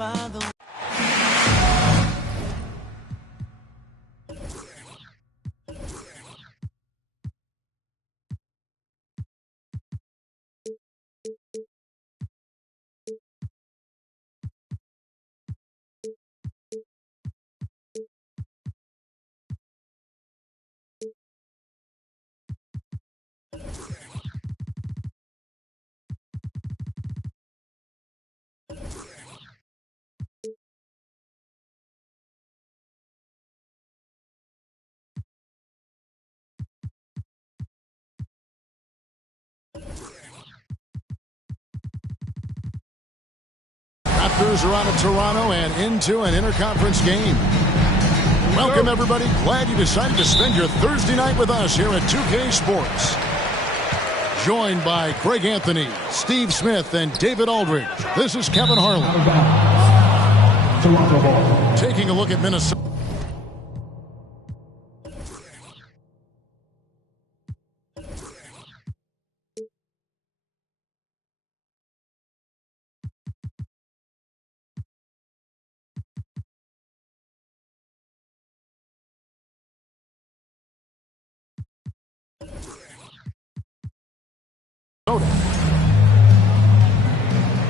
find the Raptors are out of Toronto and into an interconference game. Welcome, everybody. Glad you decided to spend your Thursday night with us here at 2K Sports. Joined by Greg Anthony, Steve Smith, and David Aldridge. This is Kevin Harlan. Taking a look at Minnesota.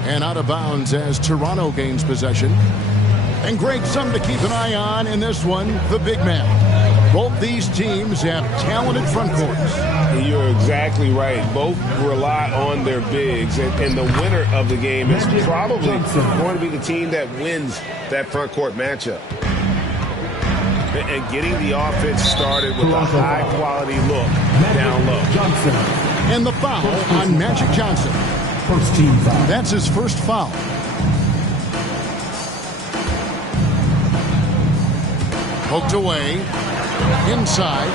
And out of bounds as Toronto gains possession. And Greg, something to keep an eye on in this one, the big man. Both these teams have talented front courts. You're exactly right. Both rely on their bigs. And the winner of the game is probably going to be the team that wins that front court matchup. And getting the offense started with a high-quality look down low. And the foul on Magic Johnson. First team foul. That's his first foul. Poked away. Inside.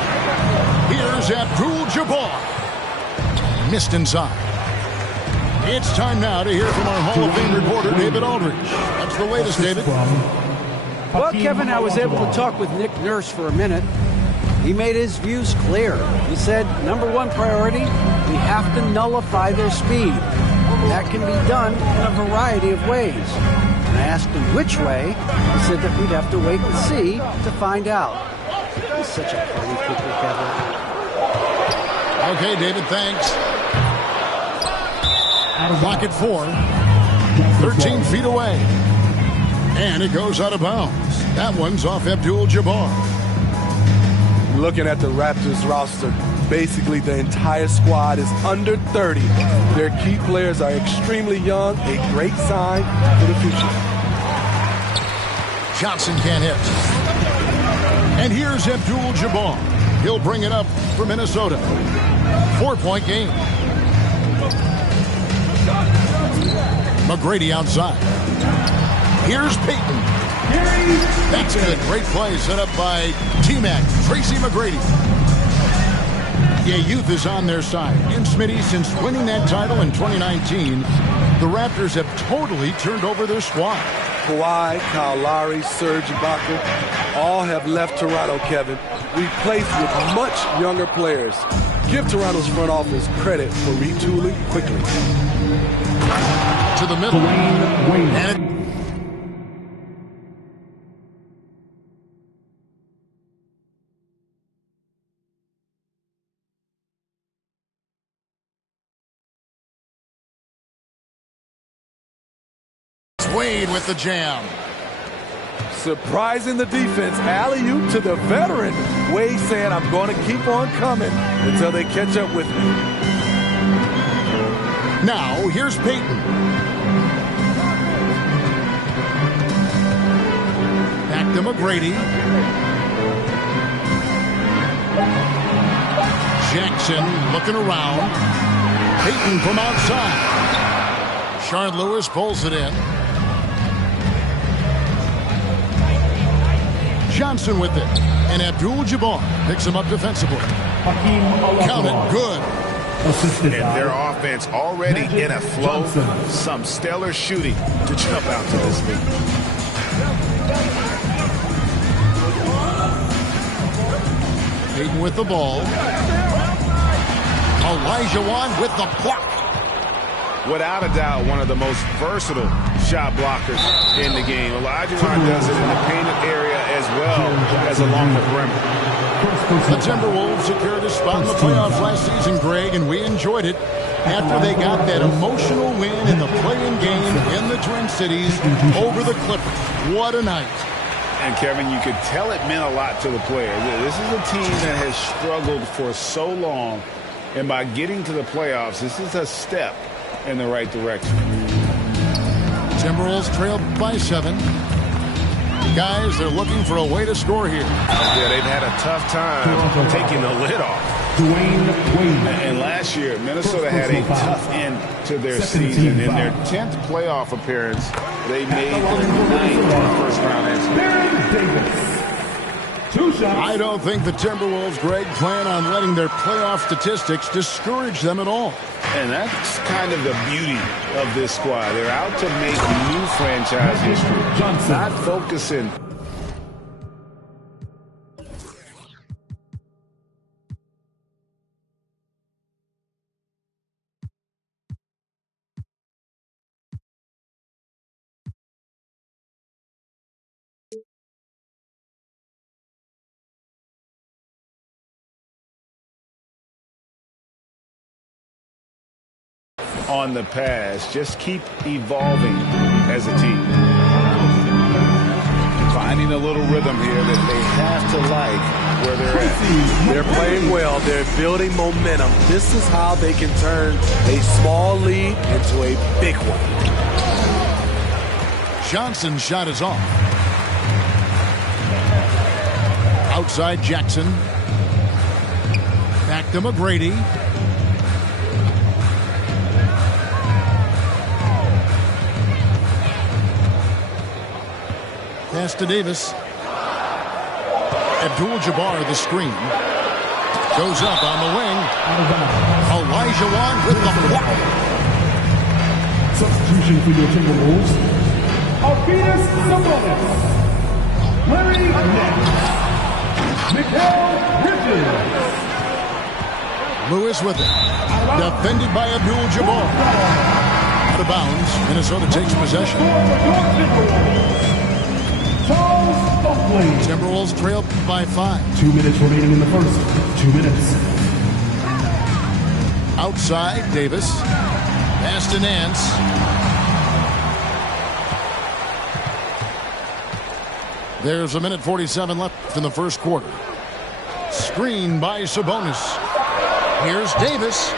Here's Abdul-Jabbar. Missed inside. It's time now to hear from our Hall of Fame reporter, David Aldridge. That's the latest, David. Well, Kevin, I was able to talk with Nick Nurse for a minute. He made his views clear. He said, number one priority, we have to nullify their speed. That can be done in a variety of ways. And I asked him which way. He said that we'd have to wait and see to find out. He's such a funny kicker, Kevin. Okay, David, thanks. Clock at 4. 13 feet away. And it goes out of bounds. That one's off Abdul-Jabbar. Looking at the Raptors roster, basically the entire squad is under 30. Their key players are extremely young, a great sign for the future. Johnson can't hit. And here's Abdul-Jabbar. He'll bring it up for Minnesota. 4-point game. McGrady outside. Here's Payton. That's good. Great play set up by T-Mac, Tracy McGrady. Yeah, youth is on their side. And Smitty, since winning that title in 2019, the Raptors have totally turned over their squad. Kawhi, Kyle Lowry, Serge Ibaka, all have left Toronto, Kevin, replaced with much younger players. Give Toronto's front office credit for retooling quickly. To the middle. And Wade with the jam. Surprising the defense. Alley-oop to the veteran. Wade saying, I'm going to keep on coming until they catch up with me. Now, here's Payton. Back to McGrady. Jackson looking around. Payton from outside. Sean Lewis pulls it in. Johnson with it. And Abdul-Jabbar picks him up defensively. Count it. Good. And their offense already in a flow. Some stellar shooting to jump out to this lead. Payton with the ball. Elijah Wan with the block. without a doubt, one of the most versatile shot blockers in the game. Olajuwon does it in the painted area as well as along the perimeter. The Timberwolves secured a spot in the playoffs last season, Greg, and we enjoyed it after they got that emotional win in the play-in game in the Twin Cities over the Clippers. What a night. And, Kevin, you could tell it meant a lot to the players. This is a team that has struggled for so long, and by getting to the playoffs, this is a step in the right direction. Timberwolves trailed by 7. Guys, they're looking for a way to score here. Yeah, they've had a tough time taking the lid off. And last year, Minnesota had a tough end to their season. In their 10th playoff appearance, they made their 9th first-round exit. I don't think the Timberwolves, Greg, plan on letting their playoff statistics discourage them at all. And that's kind of the beauty of this squad. They're out to make new franchise history, not focusing. On the pass, just keep evolving as a team. Finding a little rhythm here that they have to like where they're at. They're playing well. They're building momentum. This is how they can turn a small lead into a big one. Johnson's shot is off. Outside Jackson. Back to McGrady. Pass to Davis. Abdul-Jabbar, the screen. Goes up on the wing. Olajuwon with the block. Substitution for your Timberwolves. Arvydas Sabonis. Larry Nance. Mikal Bridges. Lewis with it. Defended by Abdul-Jabbar. Out of bounds. Minnesota takes possession. Charles Oakley. Timberwolves trailed by 5. 2 minutes remaining in the first. 2 minutes. Outside, Davis. Pass to Nance. There's 1:47 left in the first quarter. Screen by Sabonis. Here's Davis.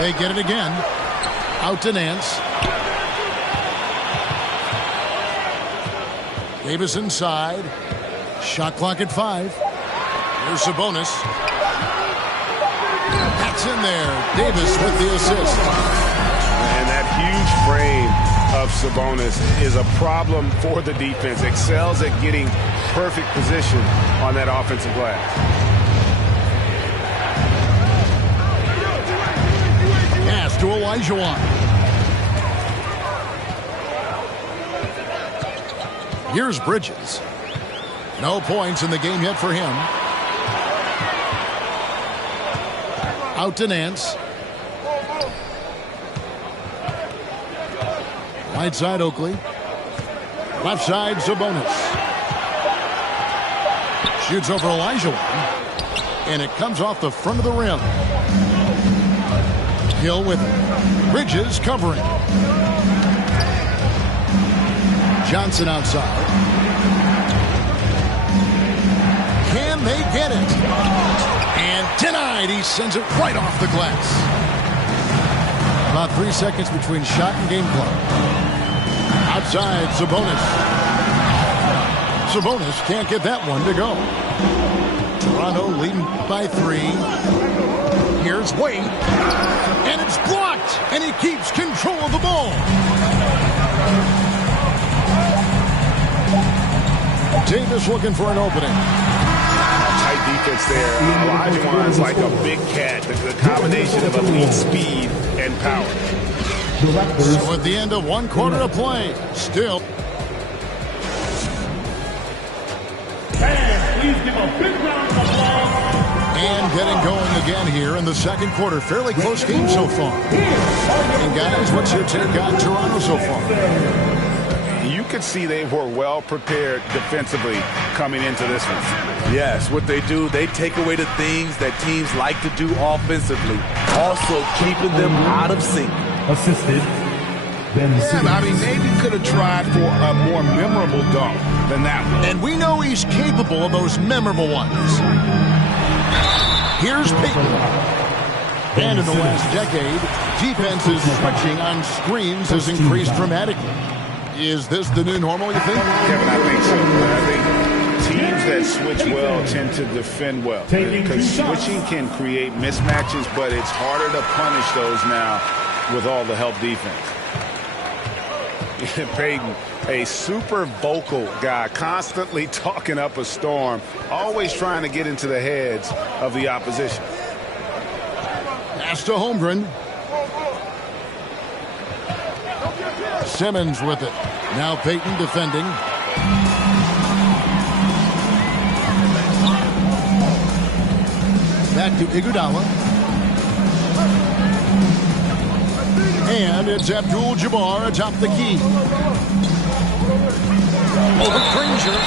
They get it again. Out to Nance. Davis inside. Shot clock at 5. Here's Sabonis. That's in there. Davis with the assist. And that huge frame of Sabonis is a problem for the defense. Excels at getting perfect position on that offensive glass. Pass to Olajuwon. Here's Bridges. No points in the game yet for him. Out to Nance. Right side Oakley. Left side Sabonis. Shoots over Olajuwon. And it comes off the front of the rim. Hill with it. Bridges covering. Johnson outside. Can they get it? And denied. He sends it right off the glass. About 3 seconds between shot and game clock. Outside, Sabonis. Sabonis can't get that one to go. Toronto leading by 3. Here's Wade. And it's blocked. And he keeps control of the ball. Davis looking for an opening. Tight defense there. Olajuwon is like a big cat. The combination of elite speed and power. So at the end of 1 quarter of play, still. And please give a big round of applause. And getting going again here in the second quarter. Fairly close game so far. And guys, what's your take on Toronto so far? You could see they were well prepared defensively coming into this one. Yes, what they do, they take away the things that teams like to do offensively. Also keeping them out of sync. Assisted. Ben Yeah, I mean, maybe could have tried for a more memorable dunk than that one. And we know he's capable of those memorable ones. Here's Payton. And in the last decade, defenses switching on screens has increased dramatically. Is this the new normal, you think? Kevin, I think so. I think teams that switch well tend to defend well. Because switching can create mismatches, but it's harder to punish those now with all the help defense. Payton, a super vocal guy, constantly talking up a storm, always trying to get into the heads of the opposition. Pass to Holmgren. Simmons with it. Now Payton defending. Back to Iguodala. And it's Abdul-Jabbar atop the key. Over Granger.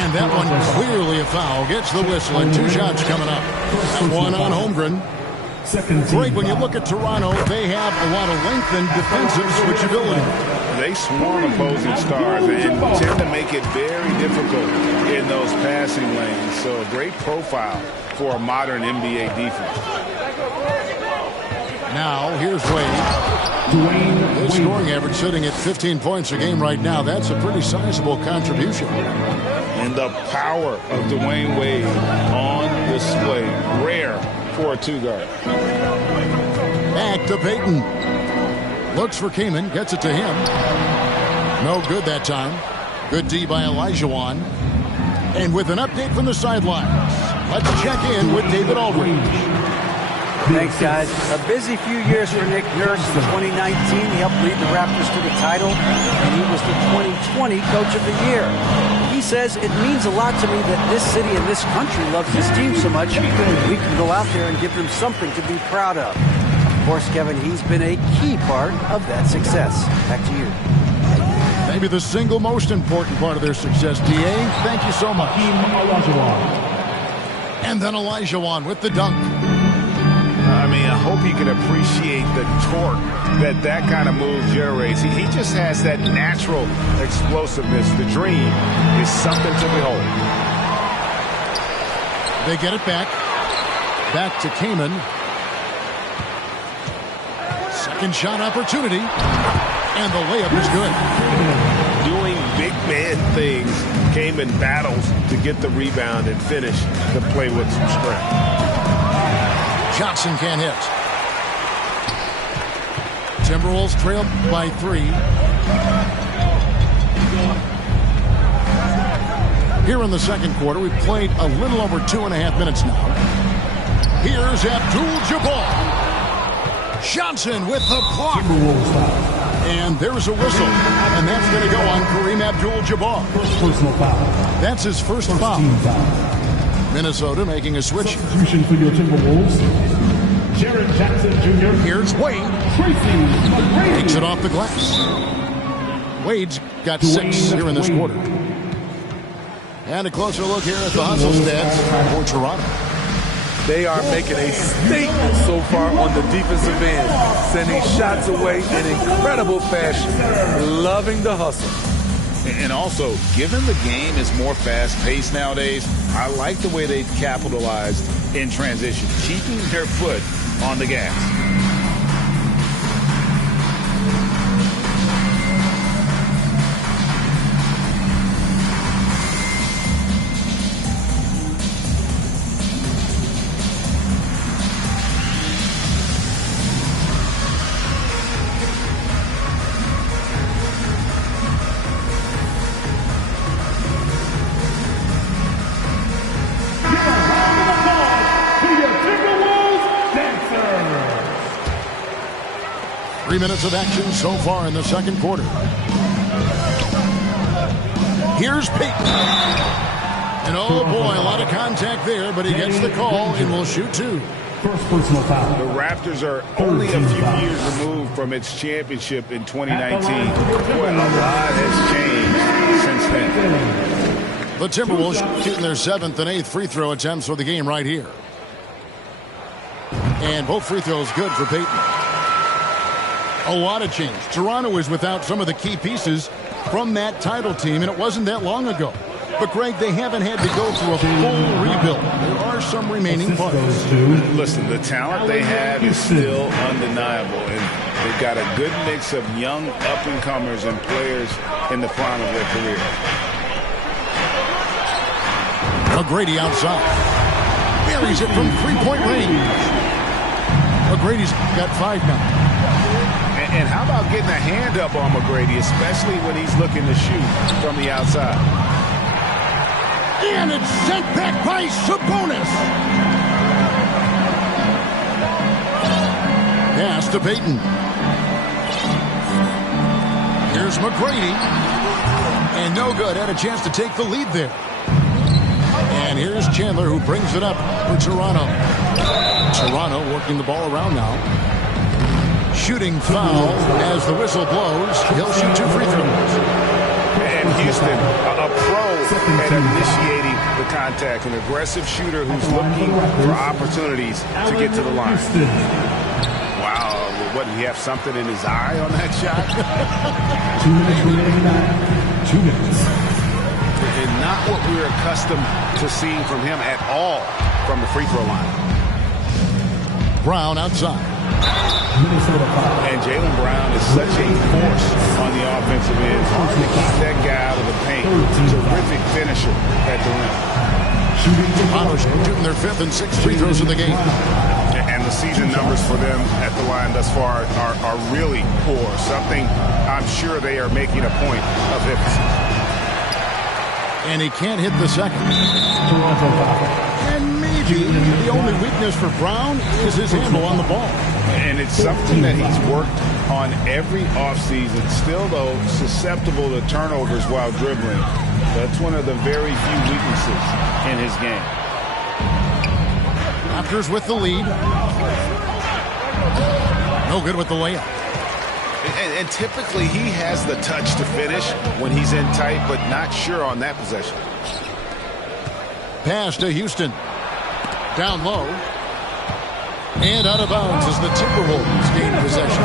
And that one clearly a foul. Gets the whistle and 2 shots coming up. One on Holmgren. Great, when you look at Toronto, they have a lot of length and defensive switchability. They swarm opposing stars and tend to make it very difficult in those passing lanes. So a great profile for a modern NBA defense. Now, here's Wade. His scoring average sitting at 15 points a game right now. That's a pretty sizable contribution. And the power of Dwayne Wade on display. Rare for a 2-guard. Back to Payton. Looks for Kaman. Gets it to him. No good that time. Good D by Olajuwon. And with an update from the sidelines, let's check in with David Aldridge. Thanks, guys. A busy few years for Nick Nurse. In 2019, he helped lead the Raptors to the title, and he was the 2020 Coach of the Year. He says, it means a lot to me that this city and this country loves this team so much, we can go out there and give them something to be proud of. Of course, Kevin, he's been a key part of that success. Back to you. Maybe the single most important part of their success, D.A. Thank you so much. And then Olajuwon with the dunk. I mean, I hope you can appreciate the torque that kind of move generates. He just has that natural explosiveness. The dream is something to behold. They get it back. Back to Kaman. Second shot opportunity. And the layup is good. Doing big man things. Kaman battles to get the rebound and finish the play with some strength. Johnson can't hit. Timberwolves trail by 3. Here in the second quarter, we've played a little over 2.5 minutes now. Here's Abdul-Jabbar. Johnson with the block. And there's a whistle. And that's going to go on Kareem Abdul-Jabbar. Personal foul. That's his first foul. Team foul. Minnesota making a switch. Substitution for your Timberwolves. Jaren Jackson Jr. Here's Wade. Tracy McGrady. Takes it off the glass. Wade's got 6 here in this quarter. And a closer look here at the hustle stats for Toronto. They are making a statement so far on the defensive end, sending shots away in incredible fashion, loving the hustle. And also, given the game is more fast-paced nowadays, I like the way they've capitalized in transition, keeping their foot on the gas. Three minutes of action so far in the second quarter. Here's Payton. And oh boy, a lot of contact there, but he gets the call and will shoot 2. First personal foul. The Raptors are only a few years removed from its championship in 2019. Boy, a lot has changed since then. The Timberwolves shooting their 7th and 8th free throw attempts for the game right here. And both free throws good for Payton. A lot of change. Toronto is without some of the key pieces from that title team, and it wasn't that long ago. But, Greg, they haven't had to go through a full rebuild. There are some remaining parts. Listen, the talent they have is still undeniable, and they've got a good mix of young up-and-comers and players in the prime of their career. McGrady outside. Buries it from three-point range. McGrady's got 5 now. And how about getting a hand up on McGrady, especially when he's looking to shoot from the outside? And it's sent back by Sabonis. Pass to Payton. Here's McGrady. And no good. Had a chance to take the lead there. And here's Chandler, who brings it up for Toronto. Toronto working the ball around now. Shooting foul as the whistle blows. He'll shoot 2 free throws. And Houston, a pro at initiating the contact, an aggressive shooter who's looking for opportunities to get to the line. Wow, what, did he have something in his eye on that shot? 2 minutes remaining. 2 minutes. And not what we're accustomed to seeing from him at all from the free throw line. Brown outside. And Jaylen Brown is such a force on the offensive end. Hard to keep that guy out of the paint. Terrific finisher at the rim. Toronto shooting their 5th and 6th free throws of the game. And the season numbers for them at the line thus far are really poor. Something I'm sure they are making a point of emphasis. And he can't hit the second. And maybe the only weakness for Brown is his handle on the ball. And it's something that he's worked on every offseason. Still, though, susceptible to turnovers while dribbling. That's one of the very few weaknesses in his game. Raptors with the lead. No good with the layup. And typically he has the touch to finish when he's in tight, but not sure on that possession. Pass to Houston. Down low. And out of bounds as the Timberwolves gain possession.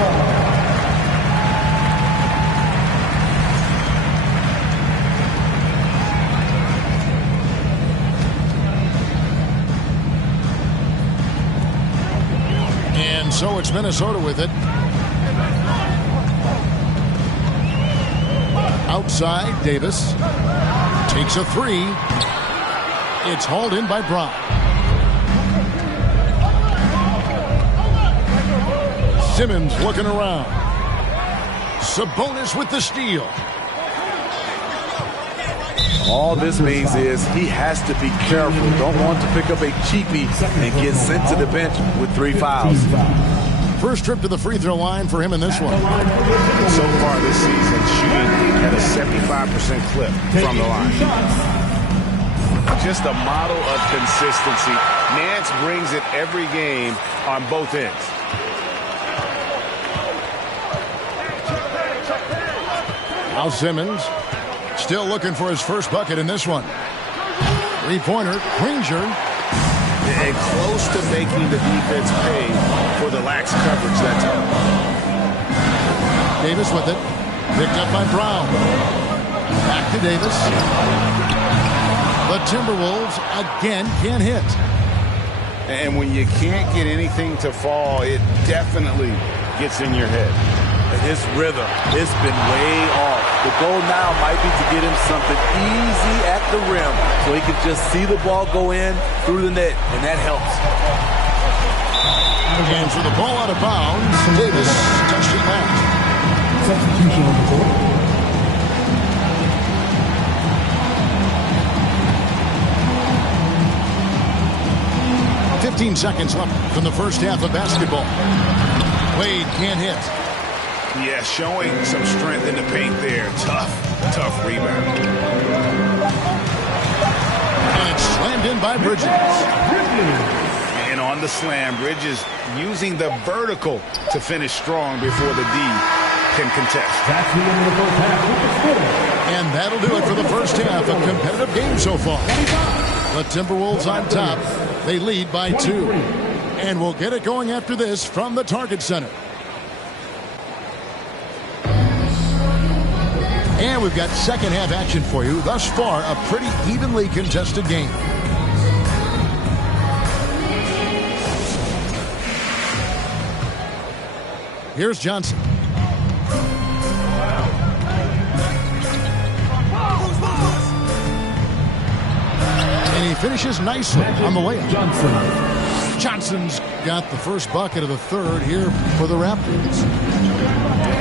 And so it's Minnesota with it. Outside, Davis takes a 3. It's hauled in by Brown. Simmons looking around. Sabonis with the steal. All this means is he has to be careful. Don't want to pick up a cheapie and get sent to the bench with 3 fouls. First trip to the free throw line for him in this one. So far this season, shooting at a 75% clip from the line. Just a model of consistency. Nance brings it every game on both ends. Now Simmons still looking for his first bucket in this one. 3-pointer, Granger. And close to making the defense pay for the lax coverage that time. Davis with it. Picked up by Brown. Back to Davis. The Timberwolves again can't hit. And when you can't get anything to fall, it definitely gets in your head. And his rhythm, it's been way off. The goal now might be to get him something easy at the rim so he can just see the ball go in through the net, and that helps. And for the ball out of bounds, Davis touched it last. Substitution on the court. 15 seconds left from the first half of basketball. Wade can't hit. Yeah, showing some strength in the paint there. Tough rebound. And it's slammed in by Bridges. And on on the slam. Bridges using the vertical to finish strong before the D can contest. That's the end of the first half with the score. And that'll do it for the first half. A competitive game so far. The Timberwolves on top. They lead by 2. And we'll get it going after this from the Target Center. And we've got second half action for you. Thus far, a pretty evenly contested game. Here's Johnson. And he finishes nicely on the layup. Johnson's got the first bucket of the third here for the Raptors.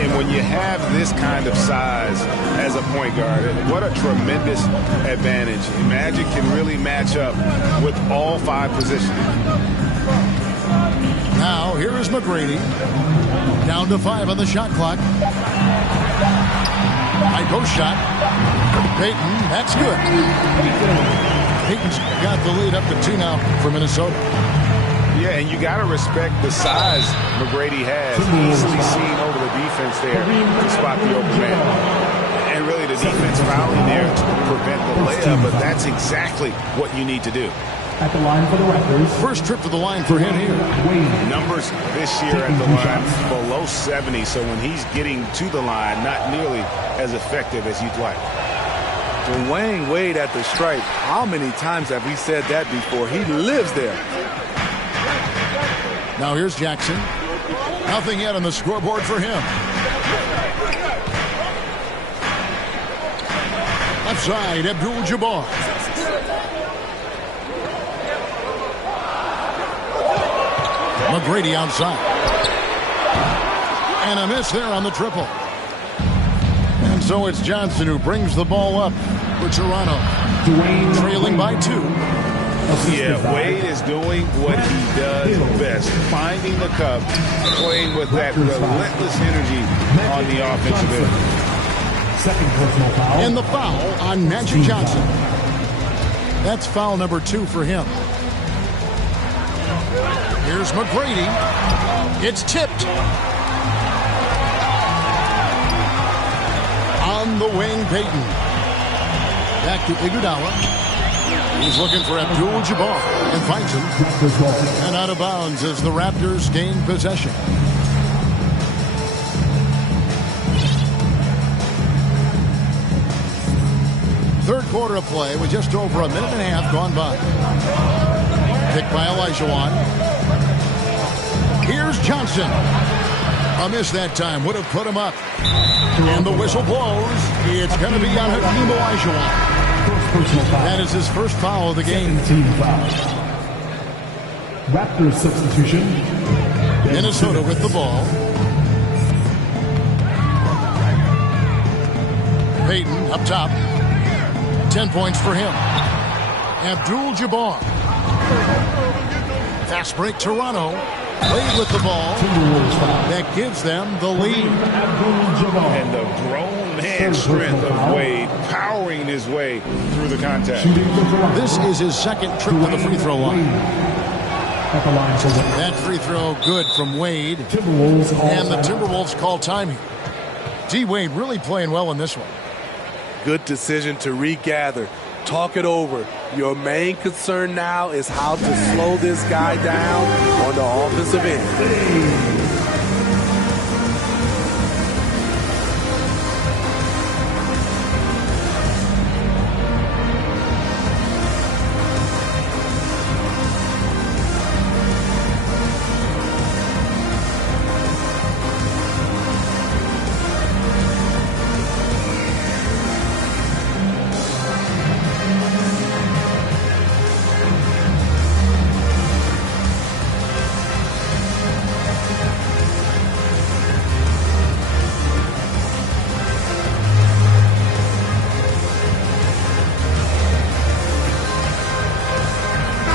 And when you have this kind of size as a point guard, what a tremendous advantage. Magic can really match up with all 5 positions. Now, here is McGrady. Down to 5 on the shot clock. High post shot. Payton, that's good. Payton's got the lead up to 2 now for Minnesota. Yeah, and you got to respect the size McGrady has. Easily seen over the defense there to spot the open man. And really the defense fouling there to prevent the layup, but that's exactly what you need to do. At the line for the Raptors. First trip to the line for him here. Numbers this year at the line below 70, so when he's getting to the line, not nearly as effective as you'd like. Dwayne Wade at the stripe. How many times have we said that before? He lives there. Now here's Jackson. Nothing yet on the scoreboard for him. Left side, Abdul-Jabbar. McGrady outside. And a miss there on the triple. And so it's Johnson who brings the ball up for Toronto. Trailing by 2. Yeah, Wade is doing what he does best, finding the cup, playing with that relentless energy on the offensive end. Second personal foul. And the foul on Magic Johnson. That's foul number 2 for him. Here's McGrady. It's tipped. On the wing, Payton. Back to Iguodala. He's looking for Abdul-Jabbar and finds him. And out of bounds as the Raptors gain possession. Third quarter of play with just over a minute and a half gone by. Picked by Olajuwon. Here's Johnson. A miss that time would have put him up. And the whistle blows. It's going to be on Hakeem Olajuwon. That is his first foul of the game. Raptors substitution. Minnesota with the ball. Payton up top. 10 points for him. Abdul-Jabbar. Fast break Toronto. Played with the ball. That gives them the lead. And the grown man strength of Wade powering his way through the contact. This is his second trip to the free throw line. That free throw good from Wade. And the Timberwolves call time here. D. Wade really playing well in this one. Good decision to regather. Talk it over. Your main concern now is how to slow this guy down on the offensive end.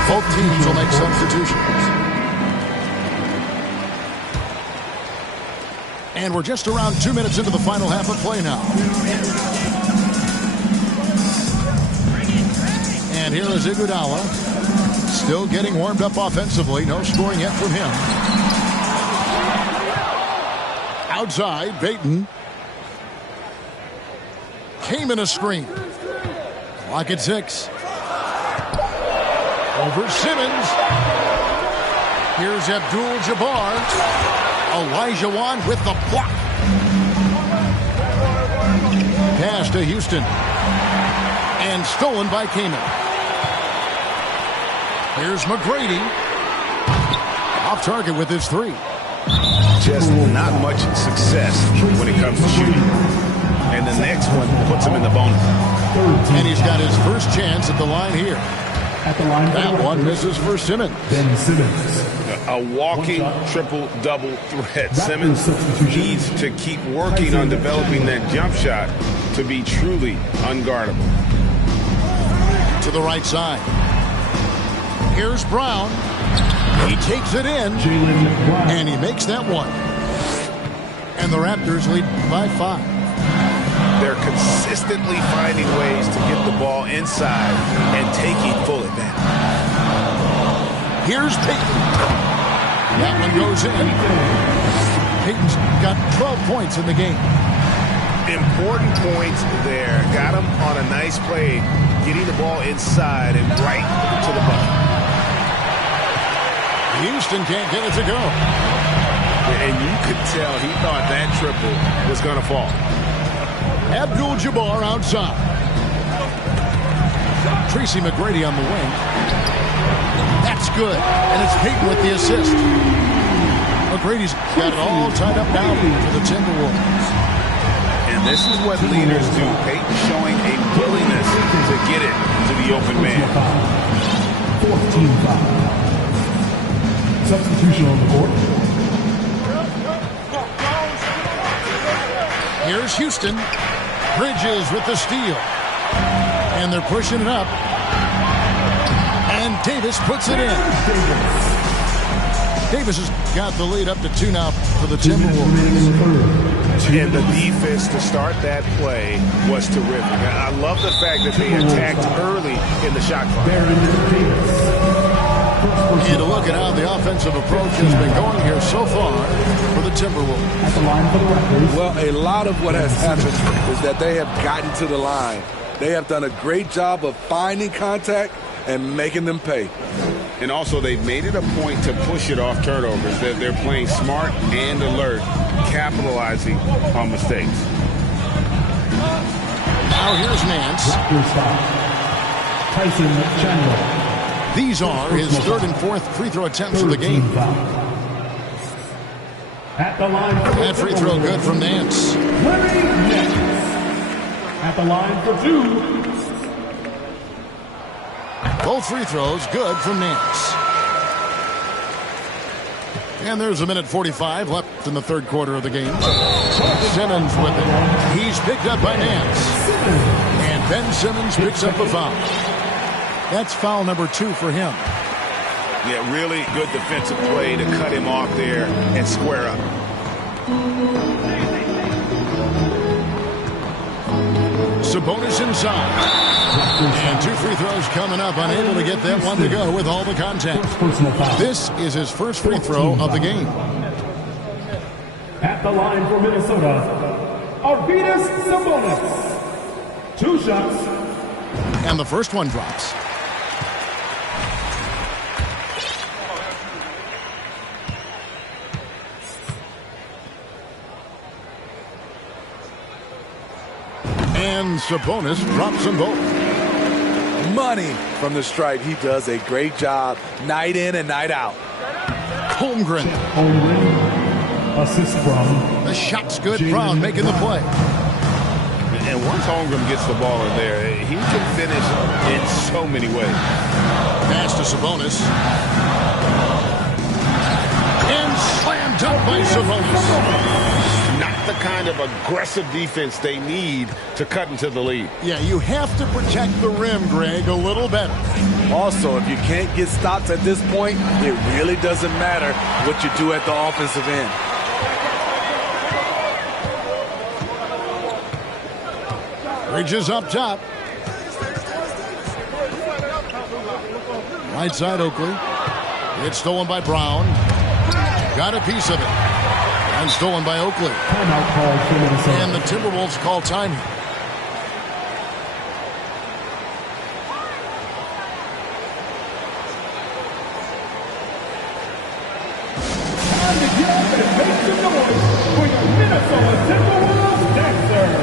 Both teams will make substitutions. And we're just around 2 minutes into the final half of play now. And here is Iguodala. still getting warmed up offensively. No scoring yet from him. Outside, Payton. Came in a screen. Clock at 6. Over Simmons. Here's Abdul-Jabbar. Elijah Wan with the block. Pass to Houston. And stolen by Kaman. Here's McGrady. Off target with his 3. Just not much success when it comes to shooting. And the next one puts him in the bonus. And he's got his first chance at the line here. At the line that one misses for Simmons. Ben Simmons. A walking triple-double threat. Simmons needs to keep working on developing that jump shot to be truly unguardable. To the right side. Here's Brown. He takes it in. And he makes that one. And the Raptors lead by 5. They're consistently finding ways to get the ball inside and taking full advantage. Here's Payton. That one goes in. Payton's got 12 points in the game. Important points there. Got him on a nice play, getting the ball inside and right to the bucket. Houston can't get it to go. And you could tell he thought that triple was going to fall. Abdul-Jabbar outside. Tracy McGrady on the wing. That's good. And it's Payton with the assist. McGrady's got it all tied up now for the Timberwolves. And this is what leaders do. Payton showing a willingness to get it to the open man. 14 foul. Substitution on the court. Here's Houston. Bridges with the steal. And they're pushing it up. And Davis puts it in. Davis has got the lead up to 2 now for the Timberwolves. And the defense to start that play was terrific. I love the fact that they attacked early in the shot clock. And to look at how the offensive approach has been going here so far for the Timberwolves. Well, a lot of what has happened is that they have gotten to the line. They have done a great job of finding contact and making them pay. And also, they've made it a point to push it off turnovers. They're playing smart and alert, capitalizing on mistakes. Now here's Nance. Tyson Chandler. These are his 3rd and 4th free throw attempts of the game. At the line for that free throw good from Nance. Larry Nance. At the line for 2. Both free throws good from Nance. And there's 1:45 left in the 3rd quarter of the game. Simmons with it. He's picked up by Nance. And Ben Simmons picks up a foul. That's foul number 2 for him. Yeah, really good defensive play to cut him off there and square up. Sabonis inside. And 2 free throws coming up. Unable to get that one to go with all the contact. This is his first free throw of the game. At the line for Minnesota, Arvydas Sabonis. 2 shots. And the first one drops. And Sabonis drops them both. Money from the stripe. He does a great job night in and night out. Holmgren. Assist from. The shot's good. Brown making the play. And once Holmgren gets the ball in there, he can finish in so many ways. Pass to Sabonis. And slam dunk by Sabonis. Not the kind of aggressive defense they need to cut into the lead. Yeah, you have to protect the rim, Greg, a little better. Also, if you can't get stops at this point, it really doesn't matter what you do at the offensive end. Bridges up top. Right side Oakley. It's stolen by Brown. Got a piece of it. And stolen by Oakley. Timeout called for Minnesota. And the Timberwolves call time. Time to get up and make some noise for your Minnesota Timberwolves dancers.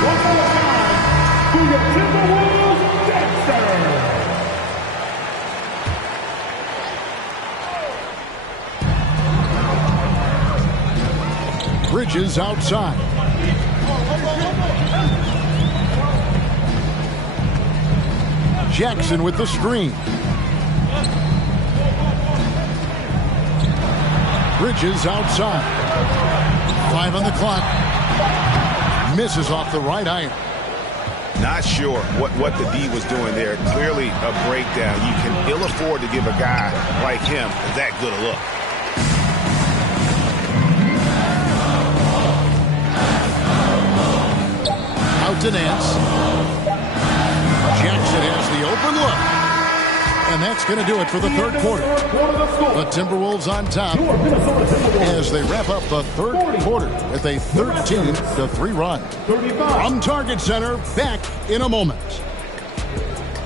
One more time for your Timberwolves dancers. Bridges outside. Jackson with the screen. Bridges outside. 5 on the clock. Misses off the right iron. Not sure what the D was doing there. Clearly a breakdown. You can ill afford to give a guy like him that good a look. Out to Nance. Jackson has the open look. And that's going to do it for the third quarter. The Timberwolves on top as they wrap up the third quarter with a 13-3 run. From Target Center, back in a moment.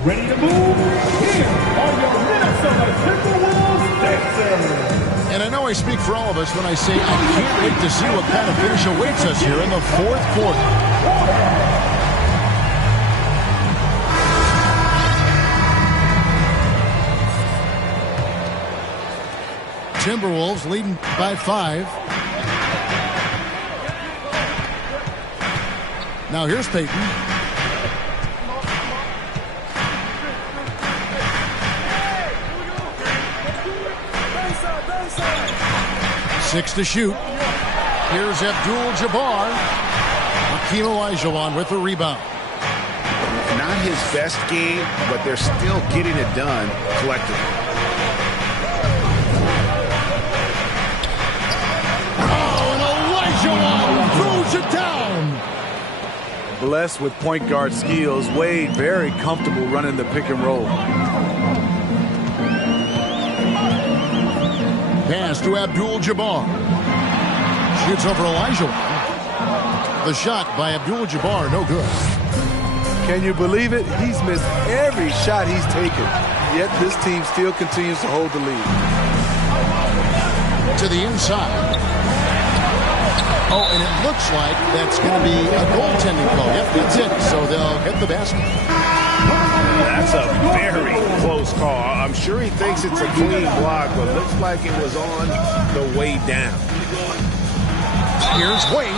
Ready to move? Here are your Minnesota Timberwolves dancers. And I know I speak for all of us when I say I can't wait to see what kind of finish awaits us here in the fourth quarter. Timberwolves leading by 5. Now here's Payton. Six to shoot. Here's Abdul-Jabbar. Hakeem Olajuwon with the rebound. Not his best game, but they're still getting it done collectively. Throws it down. Blessed with point guard skills, Wade very comfortable running the pick and roll. Pass to Abdul-Jabbar. Shoots over Olajuwon. The shot by Abdul-Jabbar, no good. Can you believe it? He's missed every shot he's taken, yet this team still continues to hold the lead. To the inside. Oh, and it looks like that's going to be a goaltending call. Yep, that's it. So they'll hit the basket. That's a very close call. I'm sure he thinks it's a clean block, but it looks like it was on the way down. Here's Wade.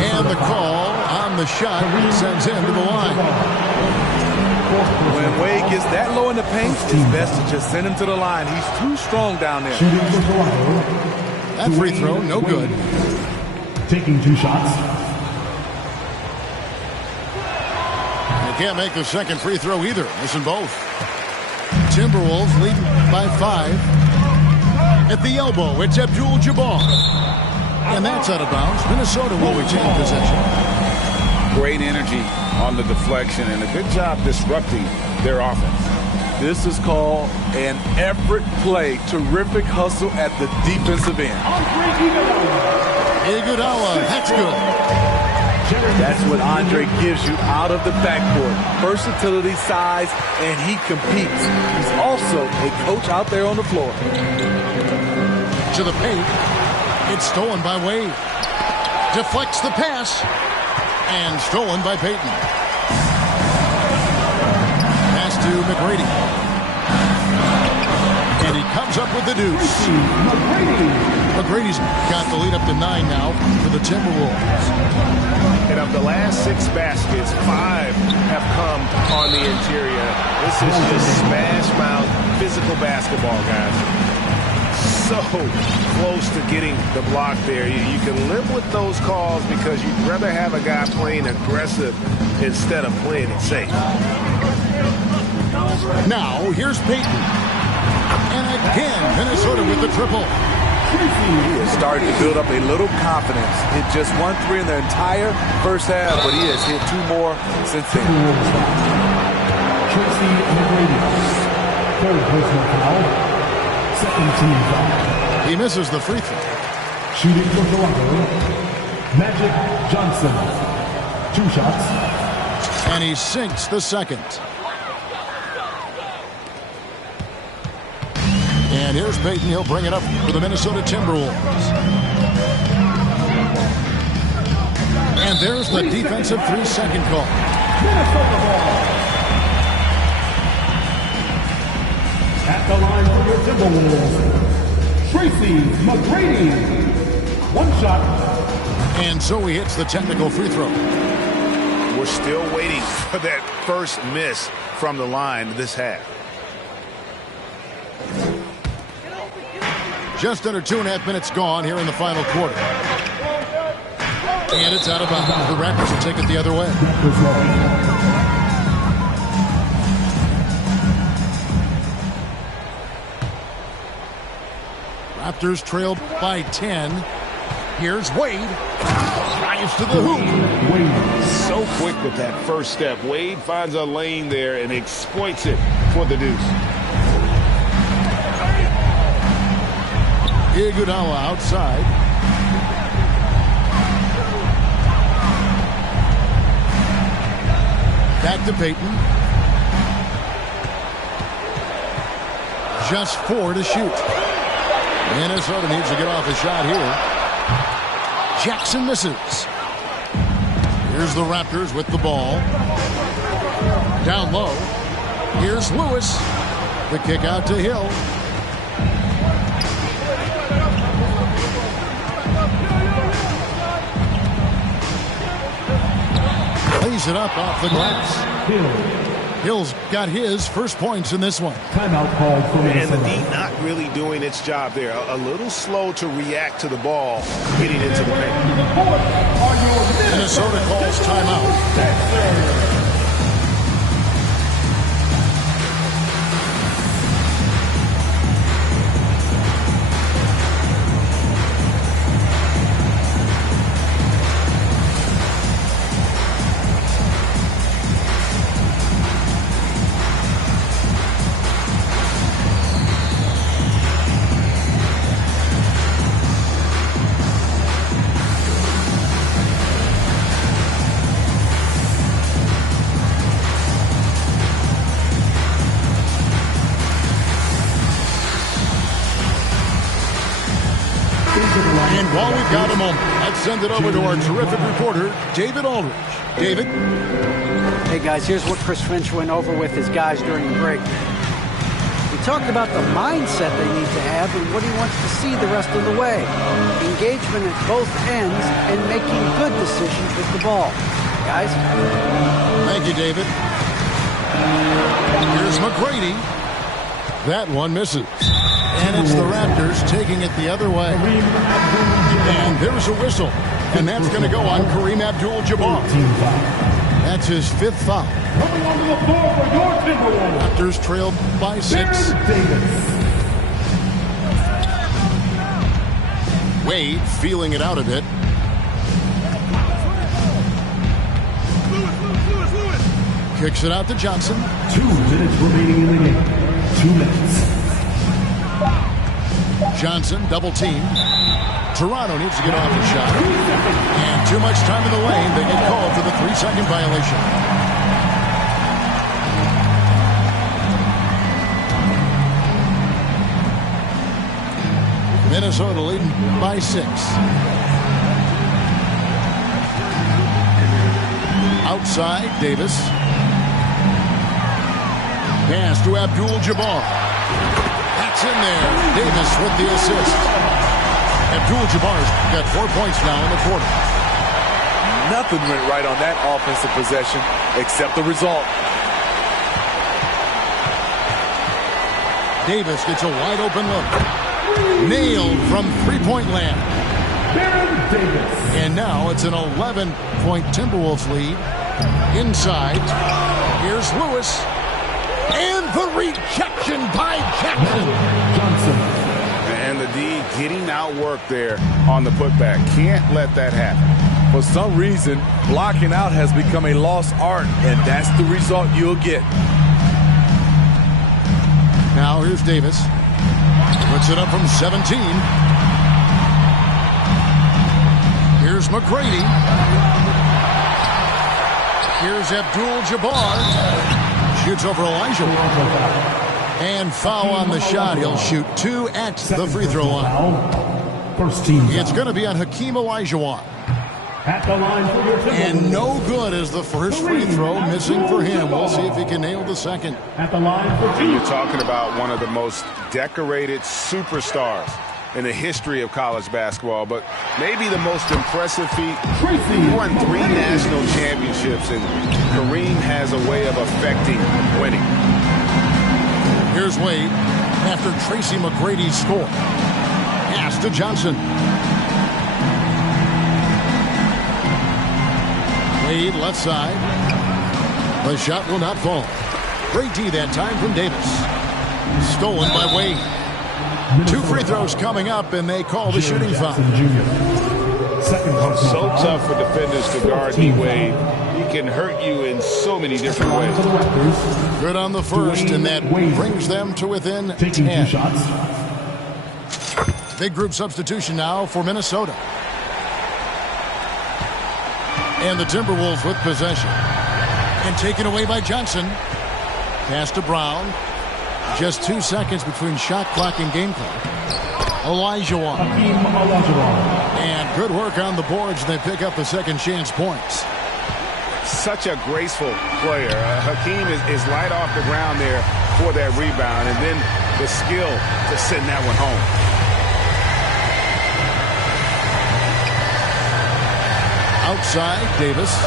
And the call on the shot sends him to the line. When Wade gets that low in the paint, it's best to just send him to the line. He's too strong down there. That free throw, no good. Taking 2 shots. They can't make the second free throw either. Missing both. Timberwolves leading by 5. At the elbow, it's Abdul-Jabbar. And that's out of bounds. Minnesota will retain possession. Great energy on the deflection and a good job disrupting their offense. This is called an effort play. Terrific hustle at the defensive end. Iguodala, that's good. That's what Andre gives you out of the backcourt. Versatility, size, and he competes. He's also a coach out there on the floor. To the paint. It's stolen by Wade. Deflects the pass. And stolen by Payton. Pass to McGrady. And he comes up with the deuce. McGrady's got the lead up to 9 now for the Timberwolves. And of the last 6 baskets, 5 have come on the interior. This is just smash mouth physical basketball, guys. So close to getting the block there. You can live with those calls because you'd rather have a guy playing aggressive instead of playing it safe. Now, here's Payton. And again, Minnesota with the triple. He is starting to build up a little confidence. Hit just 1 3 in the entire first half, but he has hit 2 more since then. Tracy McGrady. Third personal foul. Second team foul. He misses the free throw. Shooting for Toronto, Magic Johnson. 2 shots. And he sinks the second. And here's Payton. He'll bring it up for the Minnesota Timberwolves. And there's the defensive 3-second call. Minnesota ball. At the line for your Timberwolves, Tracy McGrady. 1 shot. And so he hits the technical free throw. We're still waiting for that first miss from the line this half. Just under 2.5 minutes gone here in the final quarter. And it's out of bounds. The Raptors will take it the other way. Raptors trailed by 10. Here's Wade. Drives to the hoop. So quick with that first step. Wade finds a lane there and exploits it for the deuce. Iguodala outside. Back to Payton. Just 4 to shoot. Minnesota needs to get off a shot here. Jackson misses. Here's the Raptors with the ball. Down low. Here's Lewis. The kick out to Hill. Lays it up off the glass. Hill's got his first points in this one. Timeout called for And the Minnesota. D not really doing its job there. A little slow to react to the ball getting into the paint. Minnesota calls timeout. And while we've got a moment, let's send it over to our terrific reporter, David Aldridge. David? Hey, guys, here's what Chris Finch went over with his guys during the break. He talked about the mindset they need to have and what he wants to see the rest of the way. Engagement at both ends and making good decisions with the ball. Guys? Thank you, David. Here's McGrady. That one misses. And it's the Raptors taking it the other way. And there's a whistle. And that's going to go on Kareem Abdul-Jabbar. That's his 5th foul. Coming onto the floor for your Timberwolves, Raptors trailed by 6. Baron Davis. Wade feeling it out a bit. Kicks it out to Johnson. 2 minutes remaining in the game. 2 minutes. Johnson double team. Toronto needs to get off the shot. And too much time in the lane. They get called for the 3-second violation. Minnesota leading by 6. Outside, Davis. Pass to Abdul-Jabbar. That's in there. Davis with the assist. Abdul-Jabbar's got 4 points now in the quarter. Nothing went right on that offensive possession except the result. Davis gets a wide open look. Nailed from three-point land. Baron Davis. And now it's an 11-point Timberwolves lead. Inside. Here's Lewis. And the rejection by Jackson. And the D getting outworked there on the putback. Can't let that happen. For some reason, blocking out has become a lost art, and that's the result you'll get. Now here's Davis. Puts it up from 17. Here's McGrady. Here's Abdul-Jabbar. Shoots over Elijah. And foul on the shot. He'll shoot 2 at the free throw line. First team. It's going to be on Hakeem Olajuwon. At the line for your And no good as the first free throw missing for him. We'll see if he can nail the second. At the line for And you're talking about one of the most decorated superstars in the history of college basketball, but maybe the most impressive feat. He won 3 national championships, and Kareem has a way of affecting winning. Here's Wade after Tracy McGrady scored. Pass to Johnson. Wade left side. The shot will not fall. Great D that time from Davis. Stolen by Wade. 2 free throws coming up, and they call the shooting foul. So tough for defenders to guard D-Wade. He can hurt you in so many different ways. Good on the first, and that brings them to within 10. Big group substitution now for Minnesota. And the Timberwolves with possession. And taken away by Johnson. Pass to Brown. Just 2 seconds between shot clock and game clock. Olajuwon. And good work on the boards. They pick up the second chance points. Such a graceful player. Hakeem is light off the ground there for that rebound, and then the skill to send that one home. Outside, Davis.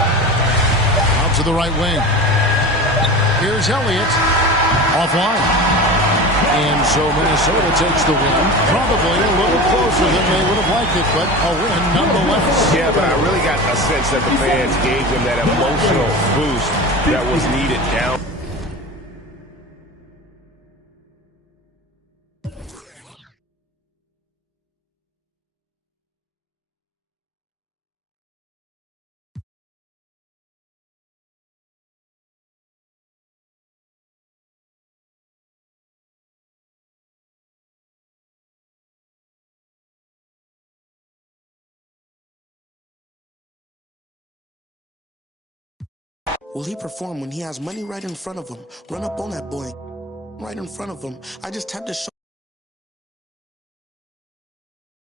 Out to the right wing. Here's Elliott. Offline. And so Minnesota takes the win. Probably a little closer than they would have liked it, but a win nonetheless. Yeah, but I really got a sense that the fans gave them that emotional boost that was needed down. Will he perform when he has money right in front of him? Run up on that boy right in front of him. I just tapped his shoulder.